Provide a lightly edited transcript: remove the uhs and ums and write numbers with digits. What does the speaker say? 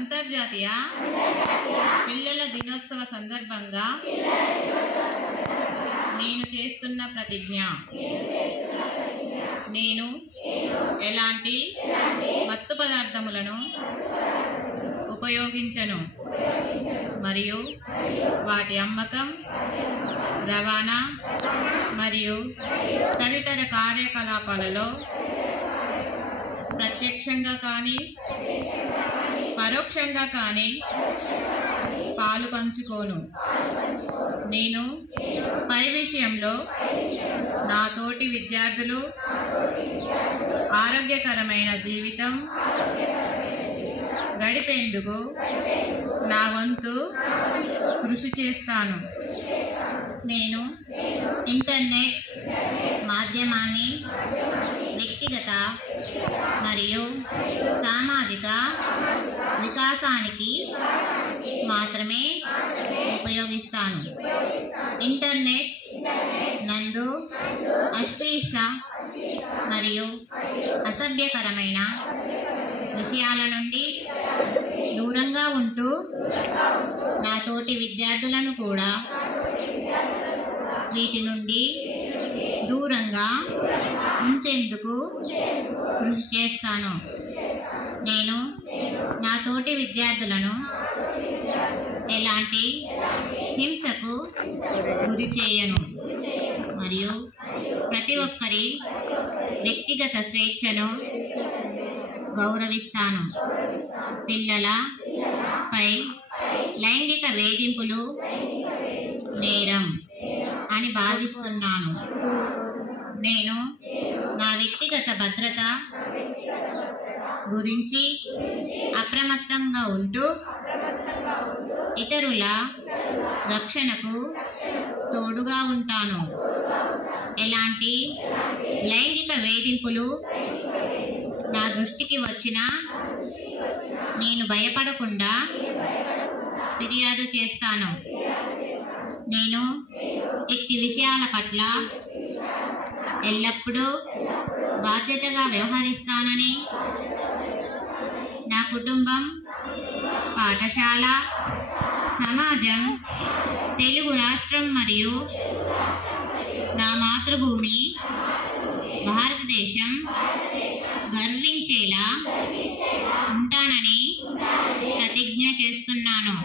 అంతర్జాతీయ పిల్లల దినోత్సవ సందర్భంగా నేను చేస్తున్న ప్రతిజ్ఞ. నేను ఎలాంటి మత్తు పదార్థములను ఉపయోగించను మరియు వాటి అమ్మకం, రవాణా మరియు తదితర కార్యకలాపాలలో ప్రత్యక్షంగా కానీ పరోక్షంగా కానీ పాలు పంచుకోను. నేను పై విషయంలో నా తోటి విద్యార్థులు ఆరోగ్యకరమైన జీవితం గడిపేందుకు నా వంతు కృషి చేస్తాను. నేను ఇంటర్నెట్ మాధ్యమాన్ని వ్యక్తిగత మరియు సామాజిక వికాసానికి మాత్రమే ఉపయోగిస్తాను. ఇంటర్నెట్ నందు అశ్లీల మరియు అసభ్యకరమైన విషయాల నుండి దూరంగా ఉంటూ నా తోటి విద్యార్థులను కూడా వీటి నుండి దూరంగా ఉంచేందుకు కృషి చేస్తాను. నేను నా తోటి విద్యార్థులను ఎలాంటి హింసకు గురి చేయను మరియు ప్రతి ఒక్కరి వ్యక్తిగత స్వేచ్ఛను గౌరవిస్తాను. పిల్లలపై లైంగిక వేధింపులు నేరం అని భావిస్తున్నాను. నేను నా వ్యక్తిగత భద్రత గురించి అప్రమత్తంగా ఉంటూ ఇతరుల రక్షణకు తోడుగా ఉంటాను. ఎలాంటి లైంగిక వేధింపులు నా దృష్టికి వచ్చినా నేను భయపడకుండా ఫిర్యాదు చేస్తాను. నేను వ్యక్తి విషయాల పట్ల ఎల్లప్పుడూ బాధ్యతగా వ్యవహరిస్తానని నా కుటుంబం, పాఠశాల, సమాజం, తెలుగు రాష్ట్రం మరియు నా మాతృభూమి భారతదేశం గర్వించేలా ఉంటానని ప్రతిజ్ఞ చేస్తున్నాను.